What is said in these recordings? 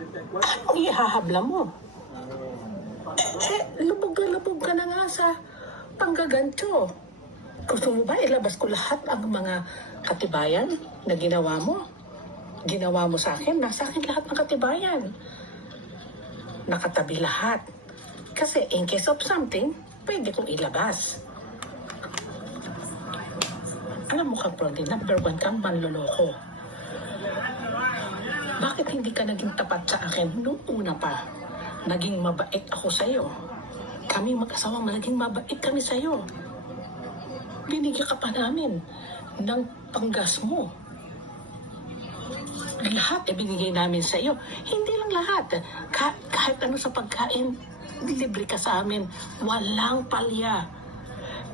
Anong ihahabla mo? Eh, lubog ka, lubog ka na nga sa panggagancho. Gusto mo ba ilabas ko lahat ang mga katibayan na ginawa mo? Ginawa mo sa akin, nasa akin lahat ng katibayan. Nakatabi lahat. Kasi in case of something, pwede kong ilabas. Alam mo ka, Brody, number one kang manloloko. Bakit hindi ka naging tapat sa akin nung una pa? Naging mabait ako sa'yo. Kami mag-asawa, naging mabait kami sa'yo. Binigyan ka pa namin ng panggas mo. Lahat e binigay namin sa iyo. Hindi lang lahat. Ka- kahit ano sa pagkain, libre ka sa amin. Walang palya.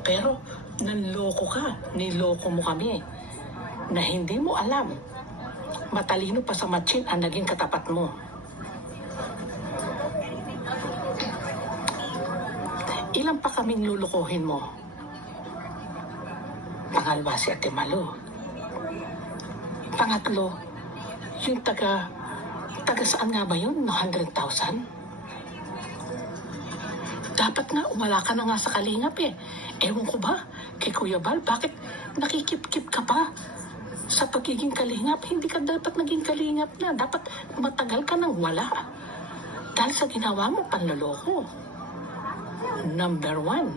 Pero nanloko ka. Niloko mo kami. Na hindi mo alam. Matalino pa sa matchin ang naging katapat mo. Ilan pa kaming lulukohin mo? Pangalawa si Ate Malu. Pangatlo, yung taga, taga saan nga ba yun? No, 100,000? Dapat nga, wala ka na nga sa kalingap eh. Ewan ko ba, kay Kuya Bal, bakit nakikip-kip ka pa sa pagiging kalingap? Hindi ka dapat naging kalingap na. Dapat matagal ka nang wala. Dahil sa ginawa mo, panloloko. Number one.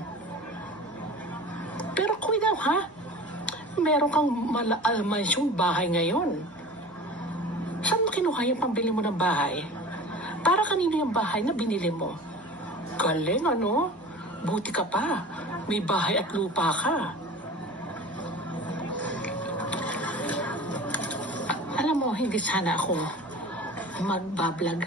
Pero daw ha, meron kang mala uh, bahay ngayon. Saan mo kinuha yung pambili mo ng bahay? Para kanino yung bahay na binili mo? Galing ano? Buti ka pa. May bahay at lupa ka. Hindi sana ako magbablog.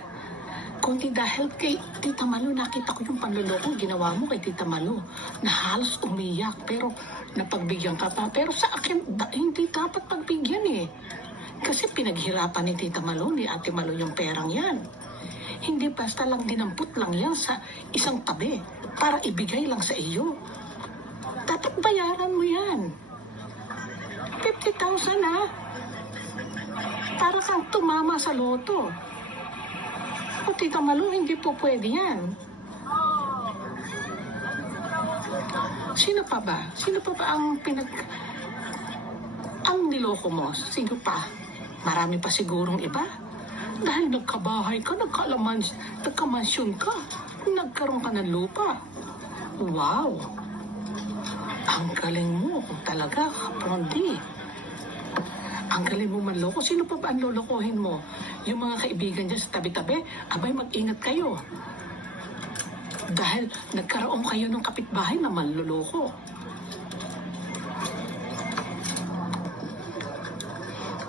Kundi dahil kay Tita Malu, nakita ko yung panlulokong ginawa mo kay Tita Malu na halos umiyak pero napagbigyan ka pa. Pero sa akin, da- hindi dapat pagbigyan eh. Kasi pinaghirapan ni Tita Malu, ni Ate Malu yung perang yan. Hindi basta lang dinampot lang yan sa isang tabi para ibigay lang sa iyo. Dapat bayaran mo yan. 50,000 ha? Para kang tumama sa loto. O Tita Malu, hindi po pwede yan. Sino pa ba? Sino pa ba ang pinag... Ang niloko mo? Sino pa? Marami pa sigurong iba. Dahil nagkabahay ka, nagkalaman, nagkamansyon ka, nagkaroon ka ng lupa. Wow! Ang galing mo talaga, Prondi. Ang galing mo manloko. Sino pa ba ang lolokohin mo? Yung mga kaibigan dyan sa tabi-tabi, abay mag-ingat kayo. Dahil nagkaroon kayo ng kapitbahay na manloloko.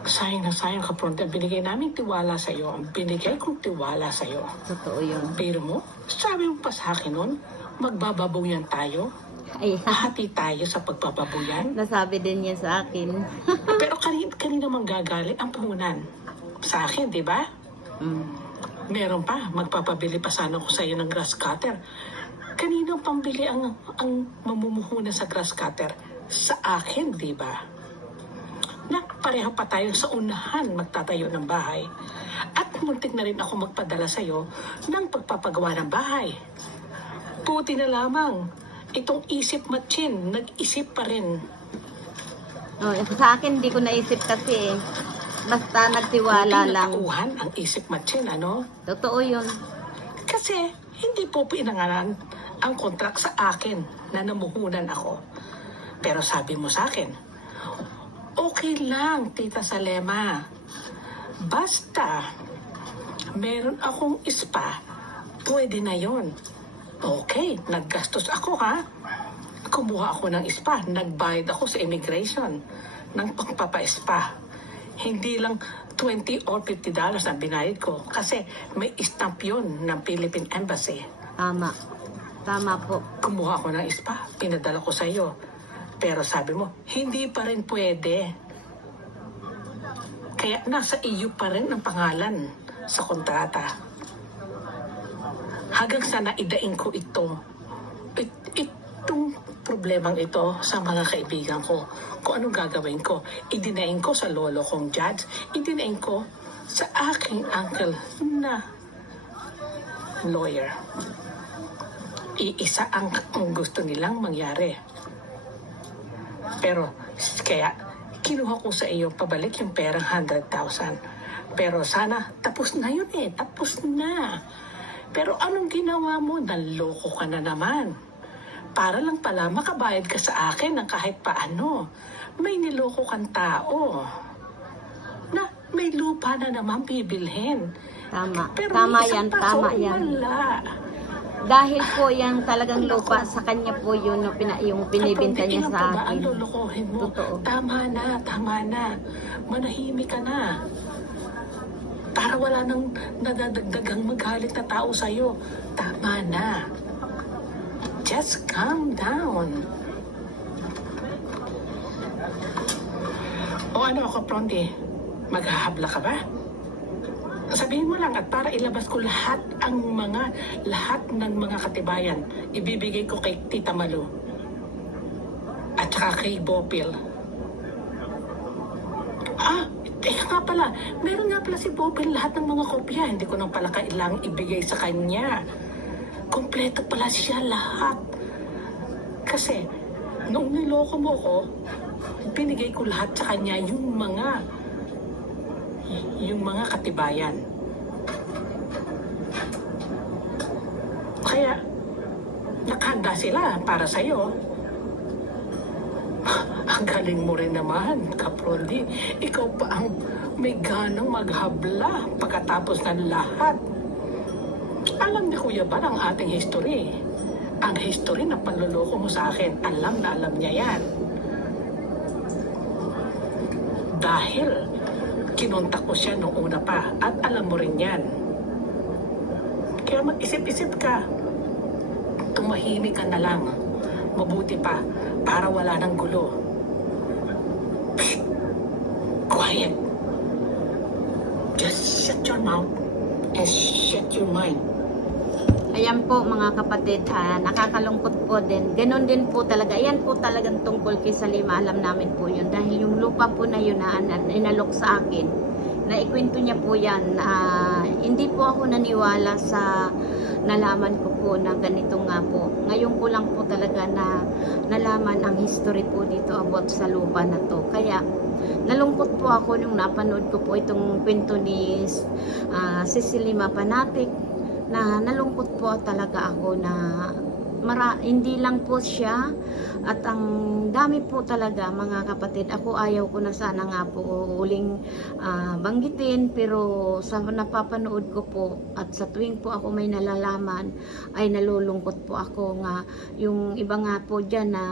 Sayang na sayang ka, Pronte. Binigay namin tiwala sa iyo. Ang binigay kong tiwala sa iyo. Totoo yun. Pero mo, sabi mo pa sa akin nun, magbababuyan tayo. Ay, Hati tayo sa pagbababuyan. nasabi din niya sa akin. Pero kanina, kanina manggagaling ang puhunan. Sa akin, di ba? Mm. Meron pa, magpapabili pa sana ako sa iyo ng grass cutter. Kaninong pambili ang, ang mamumuhunan sa grass cutter? Sa akin, di ba? Na pareho pa tayo sa unahan magtatayo ng bahay. At muntik na rin ako magpadala sa iyo ng pagpapagawa ng bahay. Puti na lamang, itong isip matchin, nag-isip pa rin. Oh, sa akin, hindi ko naisip kasi eh. Basta nagtiwala Buti lang. natauhan ang isip matchin, ano? Totoo yun. Kasi hindi po pinangalan ang kontrak sa akin na namuhunan ako. Pero sabi mo sa akin, okay lang, Tita Salema. Basta, meron akong ispa, pwede na yon. Okay, naggastos ako ha. Kumuha ako ng ispa, nagbayad ako sa immigration ng pagpapa-ispa. Hindi lang 20 or 50 dollars ang binayad ko kasi may stamp yun ng Philippine Embassy. Tama. Tama po. Kumuha ko ng ispa, pinadala ko sa iyo. Pero sabi mo, hindi pa rin pwede. Kaya nasa iyo pa rin ang pangalan sa kontrata. Hanggang sa naidain ko ito, it, itong problemang ito sa mga kaibigan ko. Kung anong gagawin ko. Idinain ko sa lolo kong judge. Idinain ko sa aking uncle na lawyer. Iisa ang, ang gusto nilang mangyari. Pero, kaya, kinuha ko sa iyo pabalik yung perang 100,000. Pero sana, tapos na yun eh. Tapos na. Pero anong ginawa mo? Naloko ka na naman. Para lang pala makabayad ka sa akin ng kahit paano. May niloko kang tao. Na may lupa na naman bibilhin. Tama. Pero tama yan, tama yan. Wala. Dahil po yan talagang lupa sa kanya po yun no, pina, yung binibenta niya sa ang akin. lulukohin mo? Totoo. Tama na, tama na. Manahimik ka na. Para wala nang nadadagdagang magalit na tao sa'yo. Tama na. Just calm down. O ano ako, Prondi? Maghahabla ka ba? Sabihin mo lang at para ilabas ko lahat ang mga, lahat ng mga katibayan, ibibigay ko kay Tita Malu. At saka kay Bopil. Ah, teka nga pala, meron nga pala si Bopil lahat ng mga kopya. Hindi ko nang pala kailangang ibigay sa kanya. Kompleto pala siya lahat. Kasi, nung niloko mo ko, binigay ko lahat sa kanya yung mga yung mga katibayan. Kaya, nakahanda sila para sa'yo. Ang galing mo rin naman, Kaprondi. Ikaw pa ang may ganang maghabla pagkatapos ng lahat. Alam ni Kuya Bal ang ating history. Ang history ng panluloko mo sa akin, alam na alam niya yan. Dahil kinontak ko siya noong una pa at alam mo rin yan. Kaya mag-isip-isip ka. Tumahimik ka na lang. Mabuti pa para wala ng gulo. Shut your mouth and shut your mind. Ayan po mga kapatid, ah, nakakalungkot po din. Ganon din po talaga. Ayan po talagang tungkol kay Salima. Alam namin po yun. Dahil yung lupa po na yun na, na inalok sa akin, na ikwento niya po yan. ah, hindi po ako naniwala sa nalaman ko po na ganito nga po. Ngayon ko lang po talaga na nalaman ang history po dito about sa lupa na to. Kaya nalungkot po ako nung napanood ko po itong kwento ni uh, Cecily Mapanatic na nalungkot po talaga ako na mara, hindi lang po siya at ang dami po talaga mga kapatid. Ako ayaw ko na sana nga po uling ah, banggitin pero sa napapanood ko po at sa tuwing po ako may nalalaman ay nalulungkot po ako nga. Yung iba nga po dyan na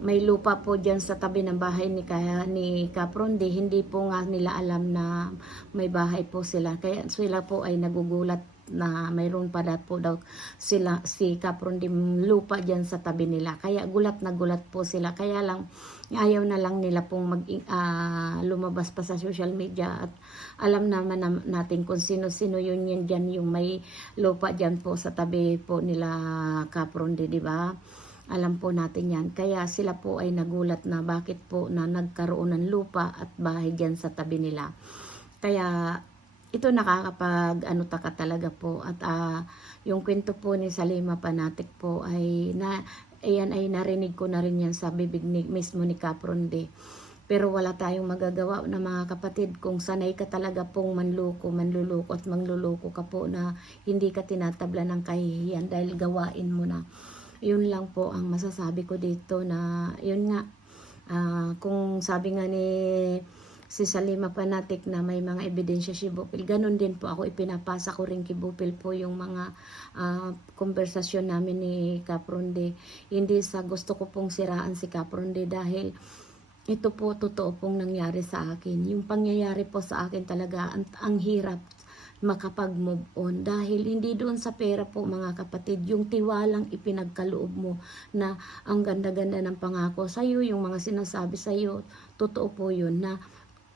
may lupa po dyan sa tabi ng bahay ni, kaya, ni Kaprondi, hindi po nga nila alam na may bahay po sila. Kaya sila po ay nagugulat na mayroon pa daw po daw sila si Kaprondi lupa dyan sa tabi nila. Kaya gulat na gulat po sila. Kaya lang ayaw na lang nila pong mag ah, lumabas pa sa social media at alam naman nam- natin kung sino-sino yun yan dyan yung may lupa dyan po sa tabi po nila Kaprondi, di ba? Alam po natin yan. Kaya sila po ay nagulat na bakit po na nagkaroon ng lupa at bahay dyan sa tabi nila. Kaya ito nakakapag ano taka talaga po at ah, yung kwento po ni Salima Panatik po ay na ayan ay narinig ko na rin yan sa bibig ni, mismo ni Capronde. Pero wala tayong magagawa na mga kapatid kung sanay ka talaga pong manluko, manluluko at manluluko ka po na hindi ka tinatabla ng kahihiyan dahil gawain mo na yun lang po ang masasabi ko dito na yun nga ah, kung sabi nga ni si Salima Panatik na may mga ebidensya si Bupil ganun din po ako ipinapasa ko rin kay Bupil po yung mga konversasyon namin ni Kapronde hindi sa gusto ko pong siraan si Kapronde dahil ito po totoo pong nangyari sa akin. Yung pangyayari po sa akin talaga ang, ang hirap makapag-move on. Dahil hindi doon sa pera po mga kapatid yung tiwalang ipinagkaloob mo na ang ganda-ganda ng pangako sa iyo yung mga sinasabi sa iyo totoo po yun na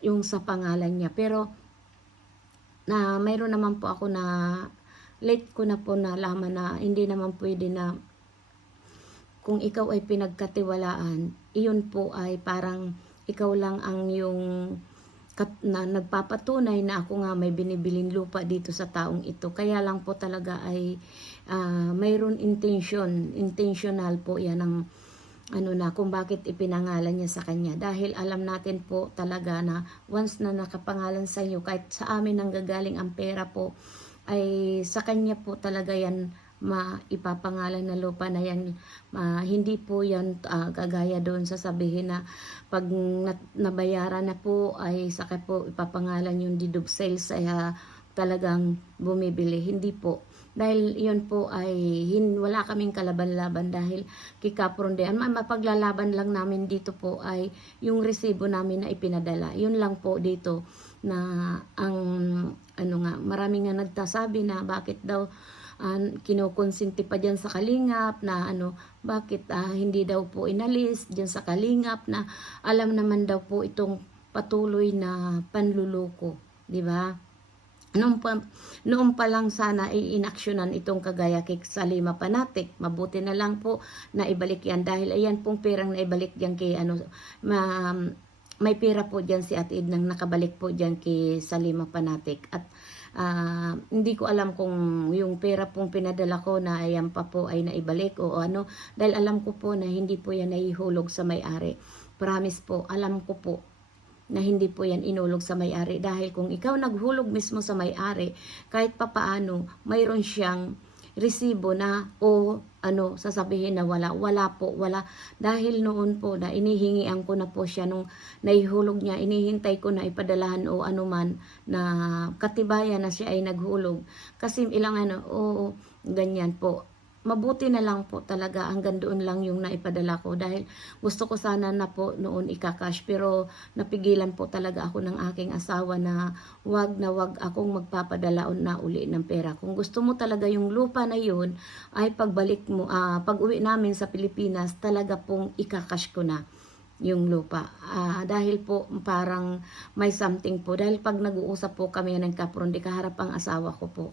yung sa pangalan niya. Pero na mayroon naman po ako na late ko na po nalaman na hindi naman pwede na kung ikaw ay pinagkatiwalaan iyon po ay parang ikaw lang ang yung na nagpapatunay na ako nga may binibiling lupa dito sa taong ito. Kaya lang po talaga ay ah, mayroon intention, intentional po yan ang ano na kung bakit ipinangalan niya sa kanya dahil alam natin po talaga na once na nakapangalan sa iyo kahit sa amin nang gagaling ang pera po ay sa kanya po talaga yan maipapangalan na lupa na yan. Ma- hindi po yan ah, gagaya doon sa sabihin na pag na- nabayaran na po ay saka po ipapangalan yung deed of sales ay ah, talagang bumibili. Hindi po. Dahil yun po ay hin, wala kaming kalaban-laban dahil kikaprondean ma mapaglalaban lang namin dito po ay yung resibo namin na ipinadala. Yun lang po dito na ang ano nga marami nga nagtasabi na bakit daw uh, kinukonsinti pa dyan sa kalingap na ano bakit ah, hindi daw po inalis dyan sa kalingap na alam naman daw po itong patuloy na panluloko di ba noong pa, noong pa lang sana ay inaksyonan itong kagaya kay Salima Panatik. Mabuti na lang po na ibalik yan dahil ayan pong perang na ibalik diyan kay ano ma, may pera po diyan si Ate Ed nang nakabalik po diyan kay Salima Panatik at ah, hindi ko alam kung yung pera pong pinadala ko na ayan pa po ay naibalik o ano dahil alam ko po na hindi po yan naihulog sa may-ari. Promise po, alam ko po na hindi po yan inulog sa may-ari dahil kung ikaw naghulog mismo sa may-ari kahit papaano mayroon siyang resibo na o ano sasabihin na wala. Wala po wala. Dahil noon po na inihingian ko na po siya nung naihulog niya inihintay ko na ipadalahan o anuman na katibayan na siya ay naghulog. Kasi ilang ano oo ganyan po mabuti na lang po talaga hanggang doon lang yung naipadala ko dahil gusto ko sana na po noon ikakash pero napigilan po talaga ako ng aking asawa na wag na wag akong magpapadala na uli ng pera. Kung gusto mo talaga yung lupa na yun ay pagbalik mo, ah, pag uwi namin sa Pilipinas talaga pong ikakash ko na yung lupa. Ah, dahil po parang may something po. Dahil pag nag-uusap po kami ng kapron, di kaharap ang asawa ko po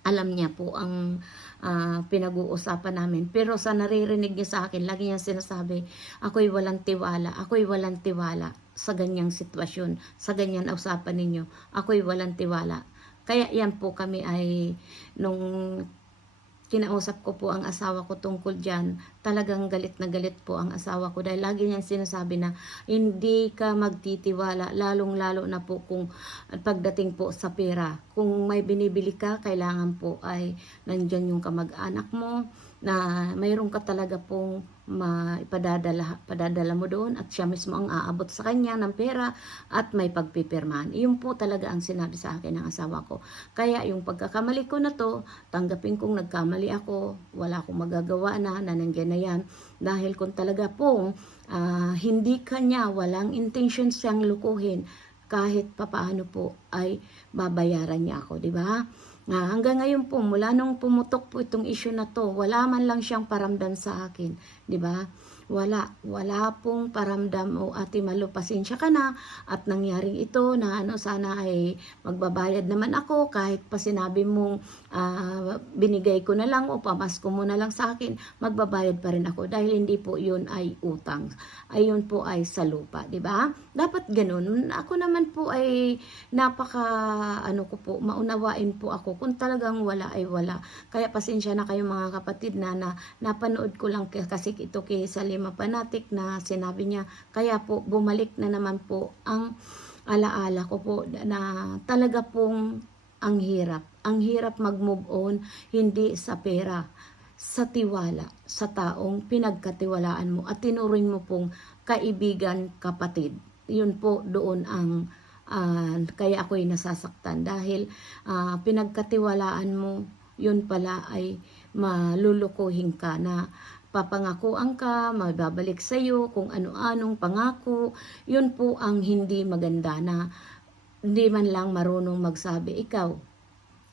alam niya po ang ah, pinag-uusapan namin. Pero sa naririnig niya sa akin, lagi niya sinasabi, ako'y walang tiwala, ako'y walang tiwala sa ganyang sitwasyon, sa ganyan usapan ninyo, ako'y walang tiwala. Kaya yan po kami ay nung kinausap ko po ang asawa ko tungkol dyan, talagang galit na galit po ang asawa ko dahil lagi niyang sinasabi na hindi ka magtitiwala, lalong-lalo na po kung pagdating po sa pera. Kung may binibili ka, kailangan po ay nandyan yung kamag-anak mo na mayroon ka talaga pong maipadadala padadala mo doon at siya mismo ang aabot sa kanya ng pera at may pagpipirmahan. Iyon po talaga ang sinabi sa akin ng asawa ko. Kaya yung pagkakamali ko na to, tanggapin kong nagkamali ako, wala akong magagawa na, na nandiyan na yan. Dahil kung talaga pong ah, hindi kanya, walang intention siyang lukuhin, kahit papaano po ay babayaran niya ako, di ba? Nga, hanggang ngayon po, mula nung pumutok po itong issue na to, wala man lang siyang paramdam sa akin, di ba? Wala, wala pong paramdam o ate Malu, pasensya ka na at nangyaring ito na ano sana ay magbabayad naman ako kahit pa sinabi mong ah, binigay ko na lang o pamasko mo na lang sa akin, magbabayad pa rin ako dahil hindi po yun ay utang. Ayun po ay sa lupa, di ba? Dapat ganun. Ako naman po ay napaka ano ko po, maunawain po ako kung talagang wala ay wala. Kaya pasensya na kayo mga kapatid na, na napanood ko lang kasi ito kay Salima Panatik na sinabi niya. Kaya po bumalik na naman po ang alaala ko po na talaga pong ang hirap. Ang hirap mag-move on hindi sa pera, sa tiwala, sa taong pinagkatiwalaan mo at tinuring mo pong kaibigan, kapatid. Yun po doon ang ah, kaya ako'y nasasaktan dahil ah, pinagkatiwalaan mo yun pala ay malulukuhin ka na papangakuan ka, mababalik sa iyo kung ano-anong pangako. Yun po ang hindi maganda na hindi man lang marunong magsabi ikaw.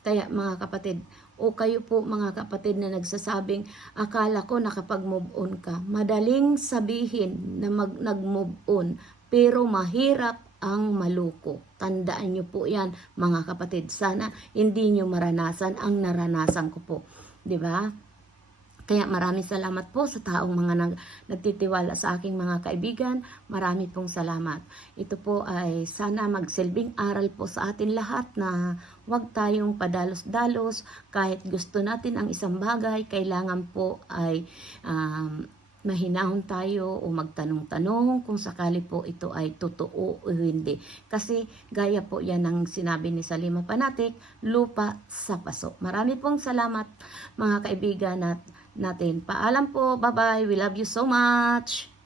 Kaya mga kapatid, o kayo po mga kapatid na nagsasabing, akala ko nakapag-move on ka. Madaling sabihin na mag, nag-move on, pero mahirap ang maluko. Tandaan nyo po yan mga kapatid. Sana hindi nyo maranasan ang naranasan ko po. 'Di ba? Kaya maraming salamat po sa taong mga nag, nagtitiwala sa aking mga kaibigan. Marami pong salamat. Ito po ay sana magsilbing aral po sa atin lahat na huwag tayong padalos-dalos. Kahit gusto natin ang isang bagay, kailangan po ay um, mahinahon tayo o magtanong-tanong kung sakali po ito ay totoo o hindi. Kasi gaya po yan ng sinabi ni Salima Panatik, lupa sa paso. Marami pong salamat mga kaibigan at natin. Paalam po. Bye-bye. We love you so much.